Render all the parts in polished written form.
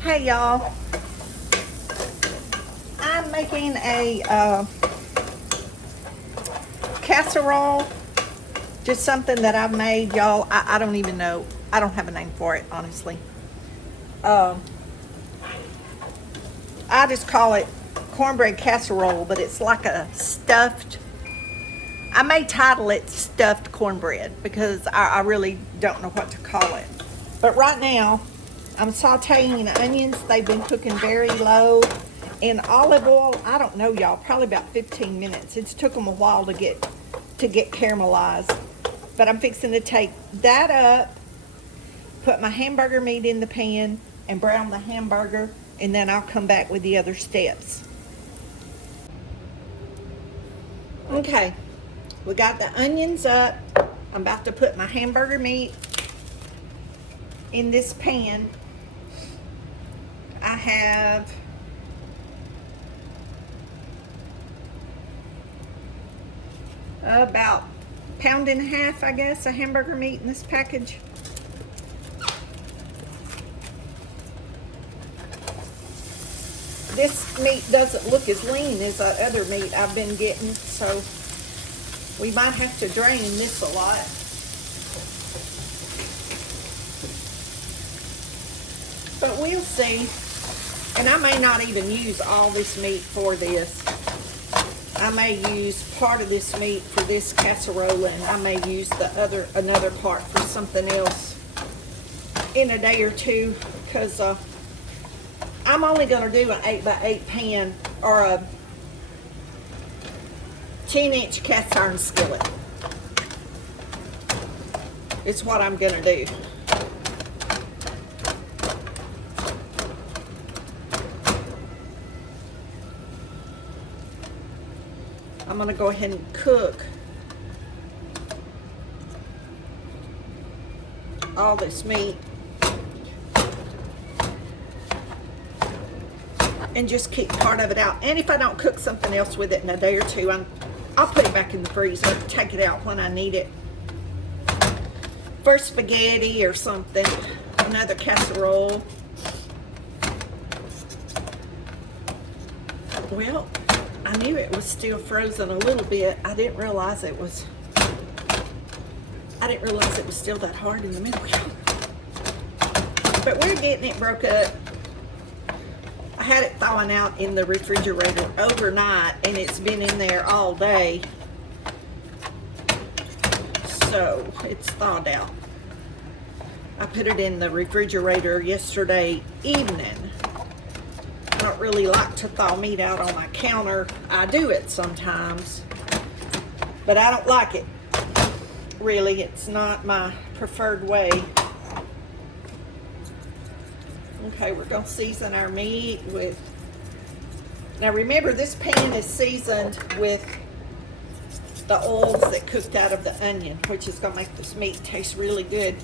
Hey y'all, I'm making a casserole, just something that I've made, y'all. I don't even know, I don't have a name for it, honestly. Um, I just call it cornbread casserole, but it's like a stuffed, I may title it stuffed cornbread because I really don't know what to call it. But right now, I'm sauteing onions. They've been cooking very low in olive oil. I don't know, y'all, probably about 15 minutes. It's took them a while to get caramelized. But I'm fixing to take that up, put my hamburger meat in the pan, and brown the hamburger, and then I'll come back with the other steps. Okay, we got the onions up. I'm about to put my hamburger meat in this pan. I have about a pound and a half, I guess, of hamburger meat in this package. This meat doesn't look as lean as the other meat I've been getting, so we might have to drain this a lot. But we'll see. And I may not even use all this meat for this. I may use part of this meat for this casserole, and I may use another part for something else in a day or two, because I'm only going to do an 8x8 pan or a 10-inch cast iron skillet. It's what I'm going to do. I'm going to go ahead and cook all this meat and just keep part of it out. And if I don't cook something else with it in a day or two, I'll put it back in the freezer, take it out when I need it for spaghetti or something, another casserole. Well, I knew it was still frozen a little bit. I didn't realize it was still that hard in the middle. But we're getting it broke up. I had it thawing out in the refrigerator overnight, and it's been in there all day. So it's thawed out. I put it in the refrigerator yesterday evening. I don't really like to thaw meat out on my counter. I do it sometimes, but I don't like it. Really, it's not my preferred way. Okay, we're going to season our meat with... Now remember, this pan is seasoned with the oils that cooked out of the onion, which is going to make this meat taste really good.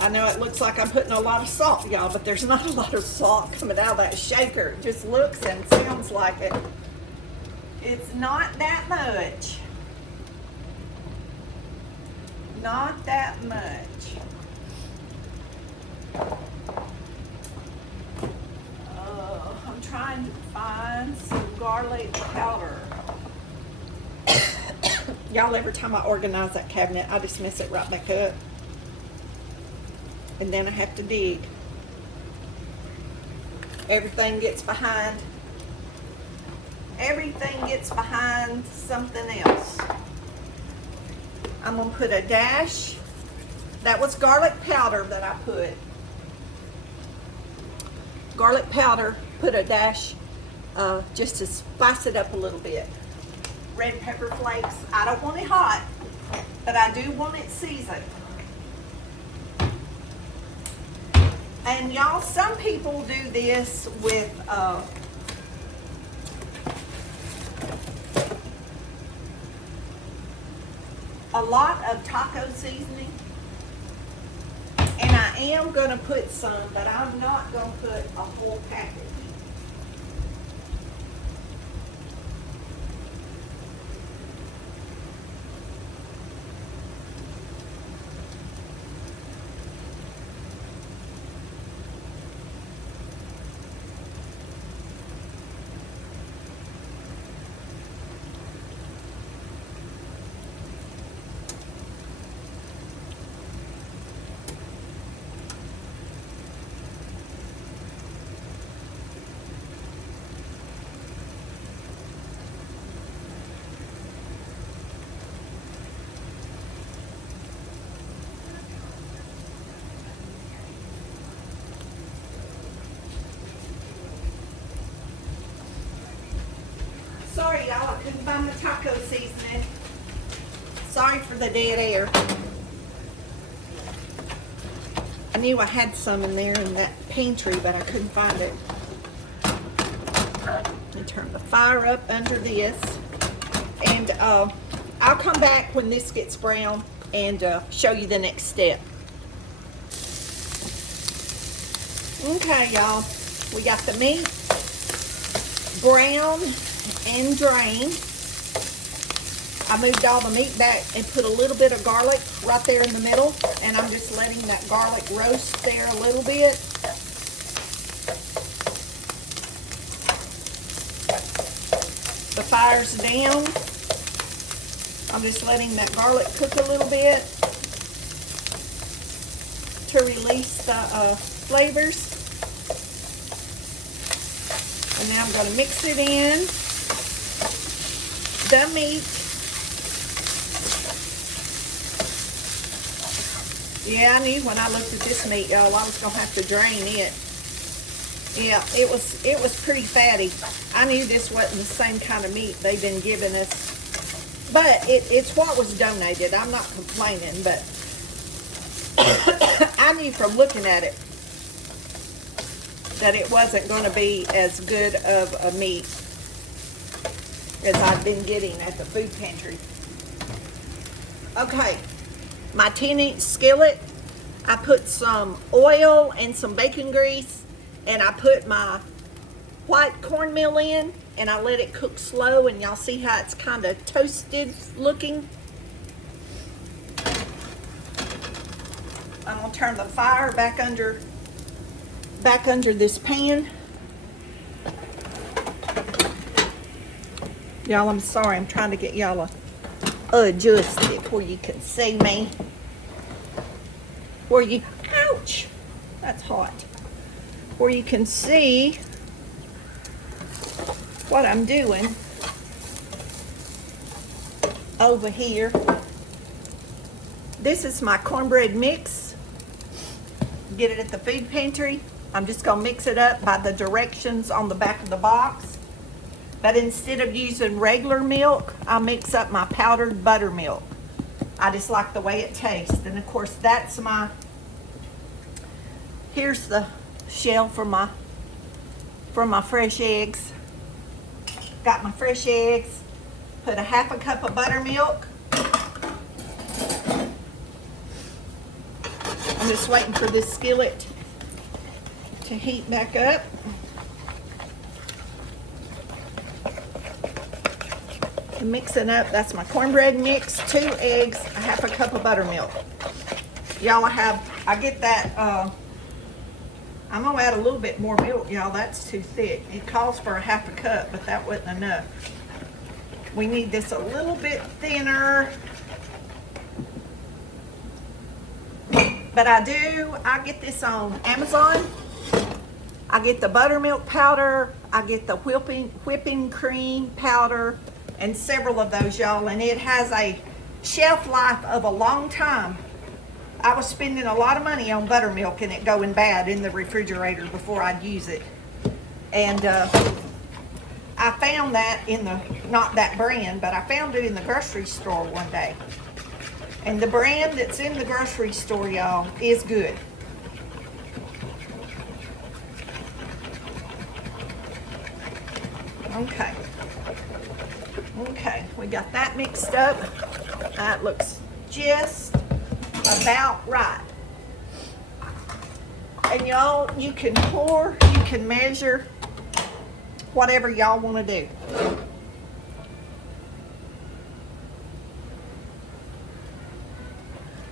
I know it looks like I'm putting a lot of salt, y'all, but there's not a lot of salt coming out of that shaker. It just looks and sounds like it. It's not that much. Not that much. I'm trying to find some garlic powder. Y'all, every time I organize that cabinet, I just mess it right back up. And then I have to dig. Everything gets behind something else. I'm gonna put a dash. That was garlic powder that I put. Garlic powder, put a dash just to spice it up a little bit. Red pepper flakes. I don't want it hot, but I do want it seasoned. And y'all, some people do this with a lot of taco seasoning. And I am going to put some, but I'm not going to put a whole package. buy my taco seasoning. Sorry for the dead air. I knew I had some in there in that pantry, but I couldn't find it. Let me turn the fire up under this. And I'll come back when this gets brown and show you the next step. Okay, y'all. We got the meat brown and drained. I moved all the meat back and put a little bit of garlic right there in the middle, and I'm just letting that garlic roast there a little bit. The fire's down. I'm just letting that garlic cook a little bit to release the flavors. And now I'm going to mix it in the meat. Yeah, I knew when I looked at this meat, y'all, I was going to have to drain it. Yeah, it was pretty fatty. I knew this wasn't the same kind of meat they've been giving us. But it's what was donated. I'm not complaining, but I knew from looking at it that it wasn't going to be as good of a meat as I've been getting at the food pantry. Okay, my 10-inch skillet, I put some oil and some bacon grease, and I put my white cornmeal in, and I let it cook slow, and y'all see how it's kind of toasted looking. I'm going to turn the fire back under this pan. Y'all, I'm sorry. I'm trying to get y'all adjusted where you can see me. Ouch, that's hot. Where you can see what I'm doing over here. This is my cornbread mix. Get it at the food pantry. I'm just going to mix it up by the directions on the back of the box. But instead of using regular milk, I mix up my powdered buttermilk. I just like the way it tastes. And of course, that's here's the shell for my fresh eggs. Got my fresh eggs. Put a half a cup of buttermilk. I'm just waiting for this skillet to heat back up. And mixing up, that's my cornbread mix, 2 eggs, a half a cup of buttermilk. Y'all, I get that, I'm gonna add a little bit more milk, y'all. That's too thick. It calls for a half a cup, but that wasn't enough. We need this a little bit thinner. But I get this on Amazon. I get the buttermilk powder, I get the whipping cream powder, and several of those, y'all, and it has a shelf life of a long time. I was spending a lot of money on buttermilk and it going bad in the refrigerator before I'd use it. And I found that not that brand, but I found it in the grocery store one day. And the brand that's in the grocery store, y'all, is good. Okay, we got that mixed up. That looks just about right. And y'all, you can pour, you can measure, whatever y'all want to do.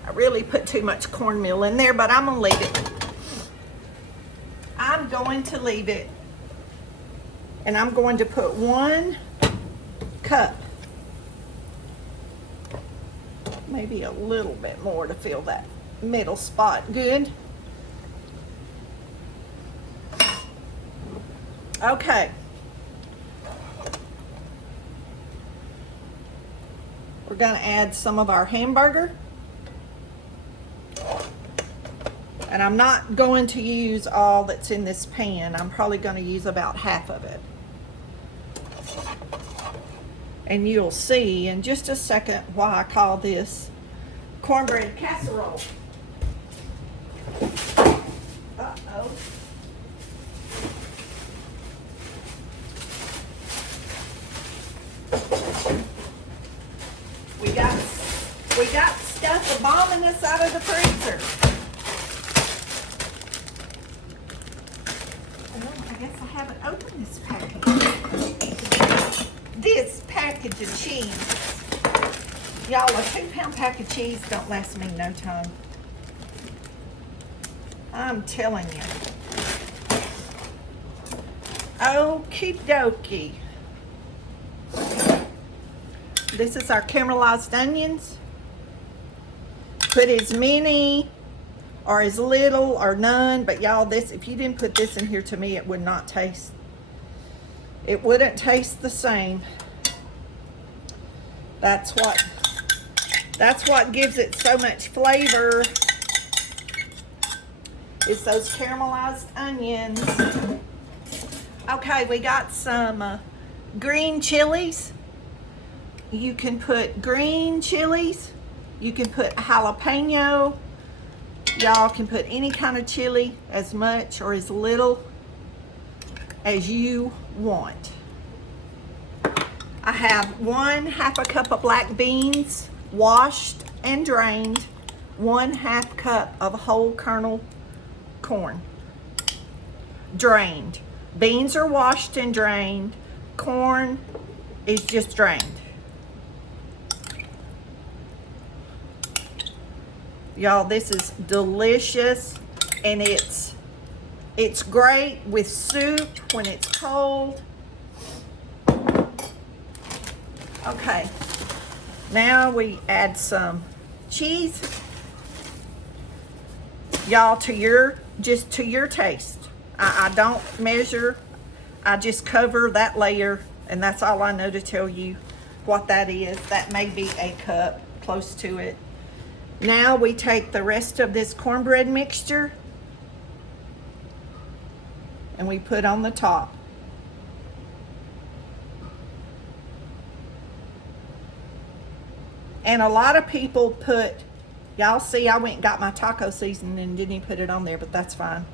I really put too much cornmeal in there, but I'm going to leave it. I'm going to leave it. And I'm going to put 1 cup, maybe a little bit more to fill that middle spot good. Okay. We're going to add some of our hamburger. And I'm not going to use all that's in this pan. I'm probably going to use about half of it. And you'll see in just a second why I call this cornbread casserole. Uh-oh. We got stuff bombing us out of the freezer. Well, I guess I haven't opened this package. This package of cheese. Y'all, a 2-pound pack of cheese don't last me no time. I'm telling you. Okie dokie. This is our caramelized onions. Put as many or as little or none, but y'all, this, if you didn't put this in here, to me, it would not taste, it wouldn't taste the same. That's what gives it so much flavor. It's those caramelized onions. Okay, we got some green chilies. You can put green chilies. You can put jalapeno. Y'all can put any kind of chili, as much or as little as you want. I have 1/2 a cup of black beans, washed and drained. 1/2 cup of whole kernel corn, drained. Beans are washed and drained. Corn is just drained. Y'all, this is delicious, and it's great with soup when it's cold. Okay, now we add some cheese. Y'all, to your taste. I don't measure. I just cover that layer, and that's all I know to tell you what that is. That may be a cup, close to it. Now we take the rest of this cornbread mixture and we put on the top. And a lot of people put, y'all see I went and got my taco seasoning and didn't even put it on there, but that's fine.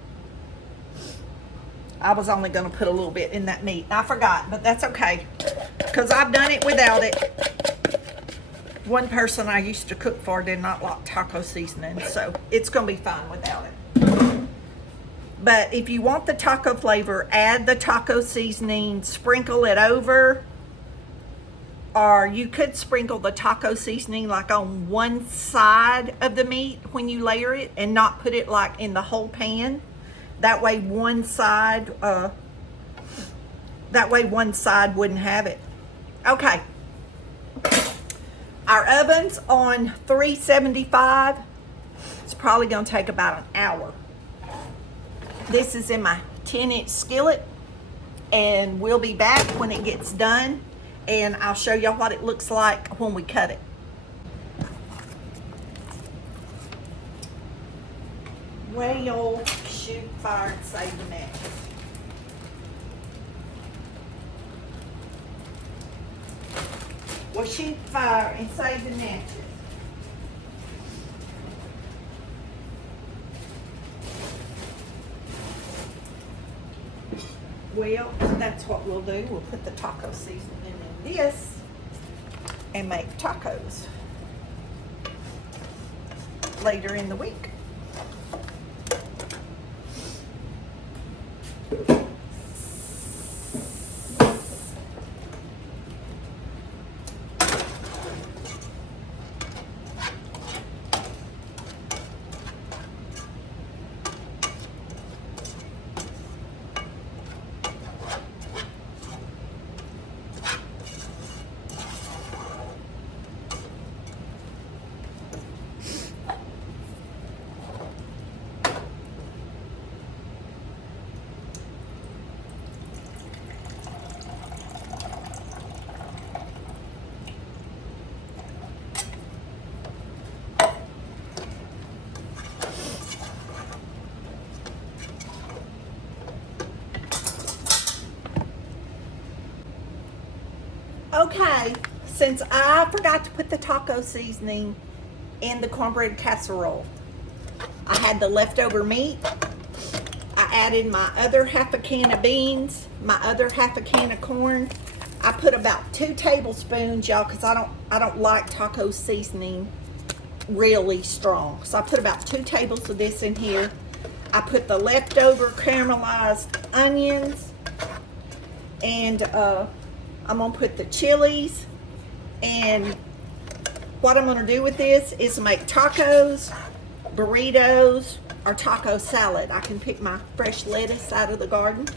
I was only gonna put a little bit in that meat. I forgot, but that's okay, because I've done it without it. One person I used to cook for did not like taco seasoning, so it's gonna be fine without it. But if you want the taco flavor, add the taco seasoning, sprinkle it over, or you could sprinkle the taco seasoning like on one side of the meat when you layer it, and not put it like in the whole pan. That way one side wouldn't have it. Okay. Our oven's on 375. It's probably gonna take about an hour. This is in my 10-inch skillet, and we'll be back when it gets done, and I'll show y'all what it looks like when we cut it. Well, shoot fire and save the matches. Well, shoot fire and save the matches. Well, that's what we'll do. We'll put the taco seasoning in this and make tacos later in the week. Okay, since I forgot to put the taco seasoning in the cornbread casserole, I had the leftover meat. I added my other half a can of beans, my other half a can of corn. I put about 2 tablespoons, y'all, because I don't like taco seasoning really strong. So I put about 2 tablespoons of this in here. I put the leftover caramelized onions, and I'm gonna put the chilies. And what I'm gonna do with this is make tacos, burritos, or taco salad. I can pick my fresh lettuce out of the garden,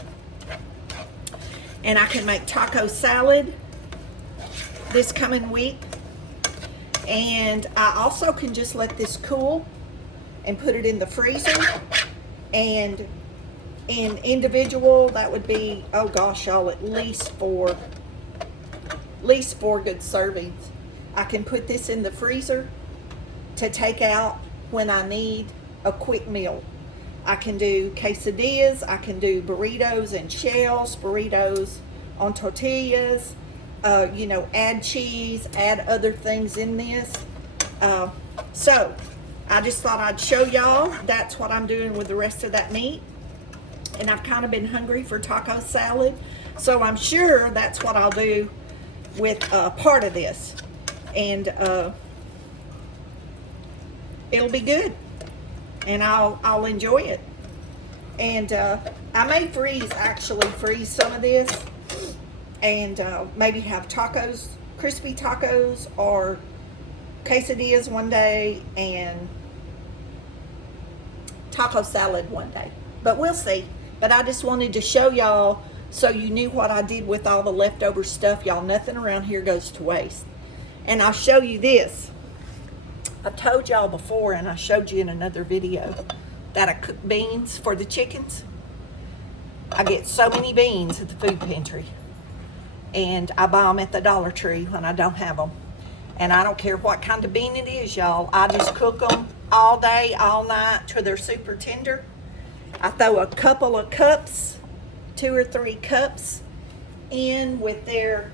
and I can make taco salad this coming week. And I also can just let this cool and put it in the freezer. And in individual, that would be, oh gosh, y'all, at least 4 good servings. I can put this in the freezer to take out when I need a quick meal. I can do quesadillas, I can do burritos and shells, burritos on tortillas, you know, add cheese, add other things in this. So I just thought I'd show y'all that's what I'm doing with the rest of that meat. And I've kind of been hungry for taco salad, so I'm sure that's what I'll do with part of this. And it'll be good, and I'll enjoy it. And I may actually freeze some of this, and maybe have tacos, crispy tacos, or quesadillas one day, and taco salad one day. But we'll see. But I just wanted to show y'all so you knew what I did with all the leftover stuff. Y'all, nothing around here goes to waste. And I'll show you this. I've told y'all before, and I showed you in another video, that I cook beans for the chickens. I get so many beans at the food pantry, and I buy them at the Dollar Tree when I don't have them. And I don't care what kind of bean it is, y'all. I just cook them all day, all night, till they're super tender. I throw a couple of cups, 2 or 3 cups in with their,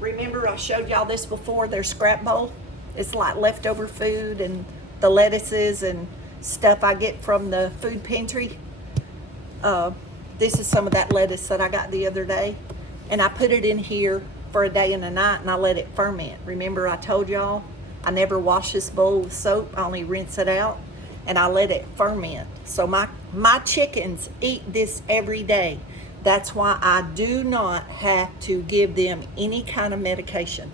remember I showed y'all this before, their scrap bowl. It's like leftover food and the lettuces and stuff I get from the food pantry. This is some of that lettuce that I got the other day. And I put it in here for a day and a night, and I let it ferment. Remember I told y'all I never wash this bowl with soap, I only rinse it out, and I let it ferment. So my chickens eat this every day. That's why I do not have to give them any kind of medication.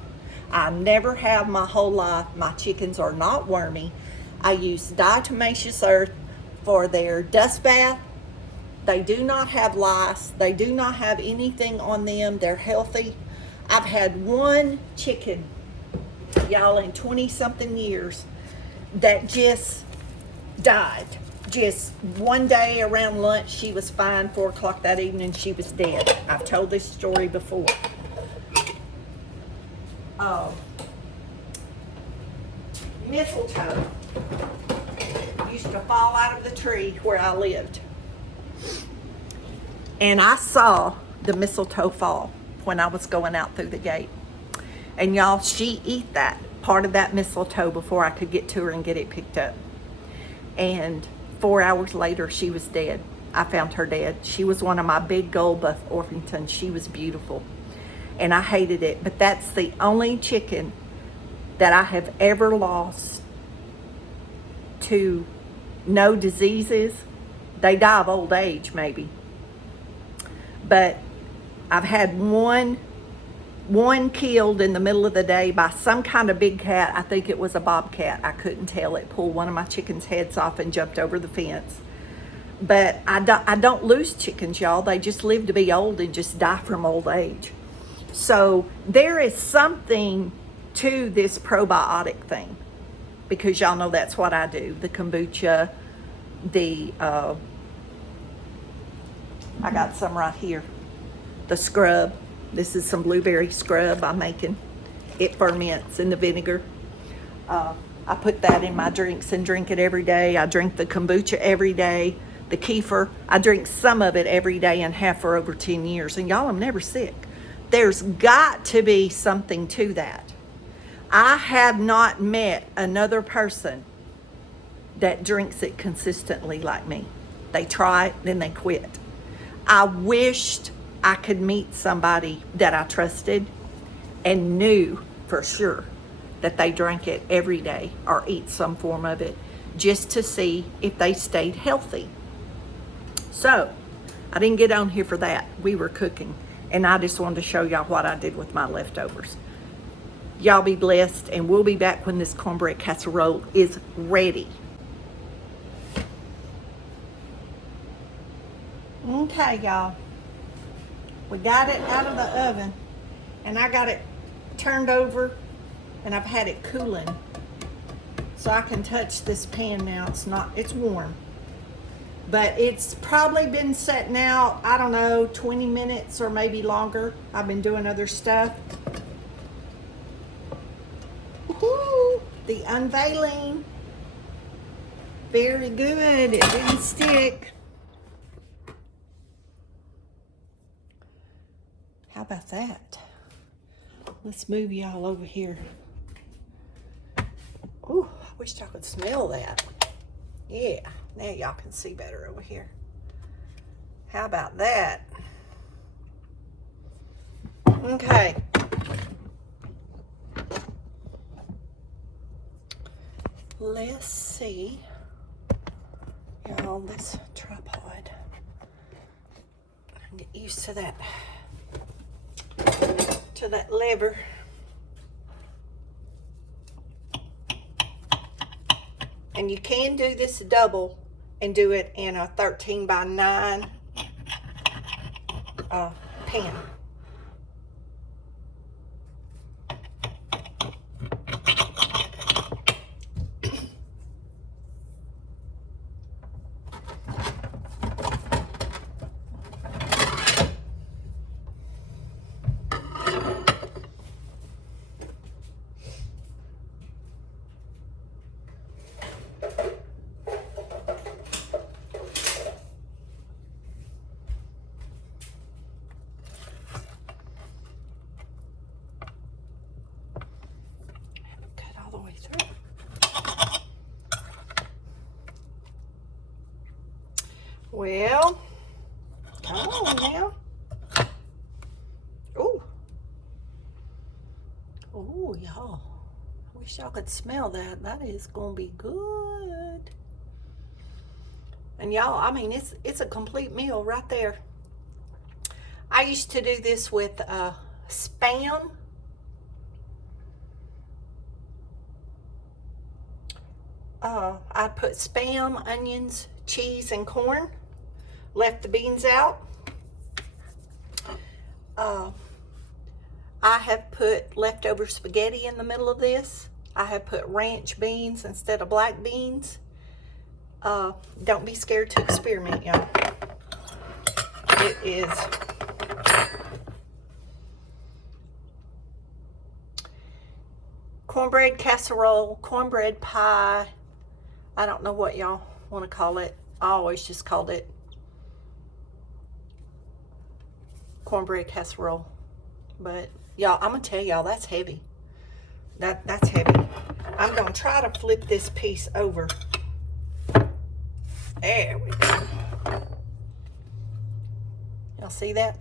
I never have my whole life. My chickens are not wormy. I use diatomaceous earth for their dust bath. They do not have lice. They do not have anything on them. They're healthy. I've had one chicken, y'all, in 20-something years that just died. Just one day around lunch, she was fine. 4 o'clock that evening, she was dead. I've told this story before. Mistletoe used to fall out of the tree where I lived. And I saw the mistletoe fall when I was going out through the gate. And y'all, she ate that part of that mistletoe before I could get to her and get it picked up. And 4 hours later, she was dead. I found her dead. She was one of my big gold buff Orpingtons. She was beautiful. And I hated it. But that's the only chicken that I have ever lost to no diseases. They die of old age, maybe. But I've had one killed in the middle of the day by some kind of big cat. I think it was a bobcat. I couldn't tell. It pulled one of my chickens' heads off and jumped over the fence. But I don't lose chickens, y'all. They just live to be old and just die from old age. So there is something to this probiotic thing, because y'all know that's what I do. The kombucha, I got some right here. The scrub. This is some blueberry scrub I'm making. It ferments in the vinegar. I put that in my drinks and drink it every day. I drink the kombucha every day. The kefir, I drink some of it every day and have for over 10 years. And y'all, I'm never sick. There's got to be something to that. I have not met another person that drinks it consistently like me. They try it, then they quit. I wished I could meet somebody that I trusted and knew for sure that they drank it every day or eat some form of it, just to see if they stayed healthy. So I didn't get on here for that. We were cooking, and I just wanted to show y'all what I did with my leftovers. Y'all be blessed, and we'll be back when this cornbread casserole is ready. Okay, y'all. We got it out of the oven, and I got it turned over, and I've had it cooling. So I can touch this pan now. It's warm. But it's probably been setting out, I don't know, 20 minutes or maybe longer. I've been doing other stuff. Woo-hoo, the unveiling. Very good, it didn't stick. How about that? Let's move y'all over here. Ooh, I wish y'all could smell that. Yeah, now y'all can see better over here. How about that? Okay. Let's see. Y'all, this tripod. Get used to that lever. And you can do this double and do it in a 13 by 9 pan. Well, come on now. Ooh. Ooh, y'all. I wish y'all could smell that. That is gonna be good. And y'all, I mean, it's a complete meal right there. I used to do this with Spam. I'd put Spam, onions, cheese, and corn. Left the beans out. I have put leftover spaghetti in the middle of this. I have put ranch beans instead of black beans. Don't be scared to experiment, y'all. It is cornbread casserole, cornbread pie. I don't know what y'all want to call it. I always just called it cornbread casserole. But y'all, I'm gonna tell y'all, that's heavy. That's heavy. I'm gonna try to flip this piece over. There we go. Y'all see that?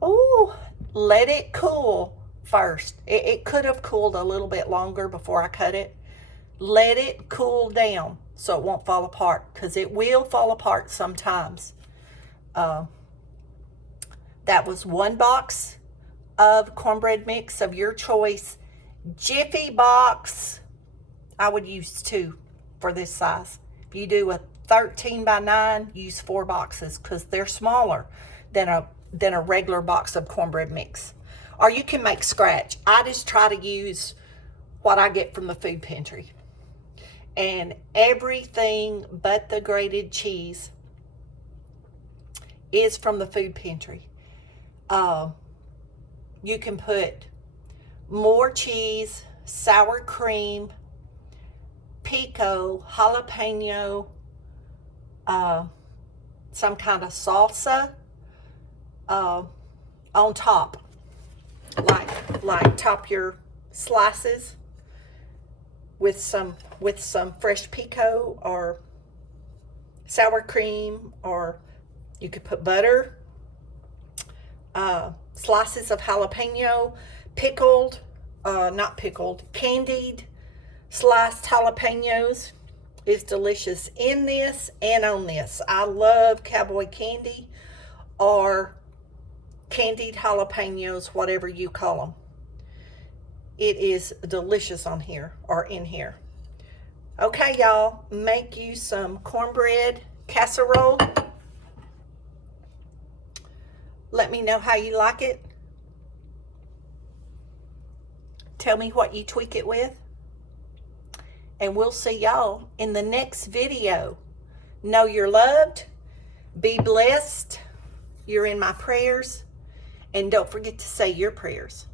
Oh, let it cool first. It could have cooled a little bit longer before I cut it. Let it cool down so it won't fall apart, because it will fall apart sometimes. That was one box of cornbread mix of your choice. Jiffy box, I would use 2 for this size. If you do a 13 by 9, use 4 boxes, because they're smaller than a regular box of cornbread mix. Or you can make scratch. I just try to use what I get from the food pantry. And everything but the grated cheese is from the food pantry. You can put more cheese, sour cream, pico, jalapeno, some kind of salsa, on top, like top your slices with some fresh pico or sour cream, or you could put butter, slices of jalapeno, pickled, not pickled, candied, sliced jalapenos is delicious in this and on this. I love cowboy candy or candied jalapenos, whatever you call them. It is delicious on here or in here. Okay, y'all, make you some cornbread casserole. Let me know how you like it. Tell me what you tweak it with. And we'll see y'all in the next video. Know you're loved. Be blessed. You're in my prayers. And don't forget to say your prayers.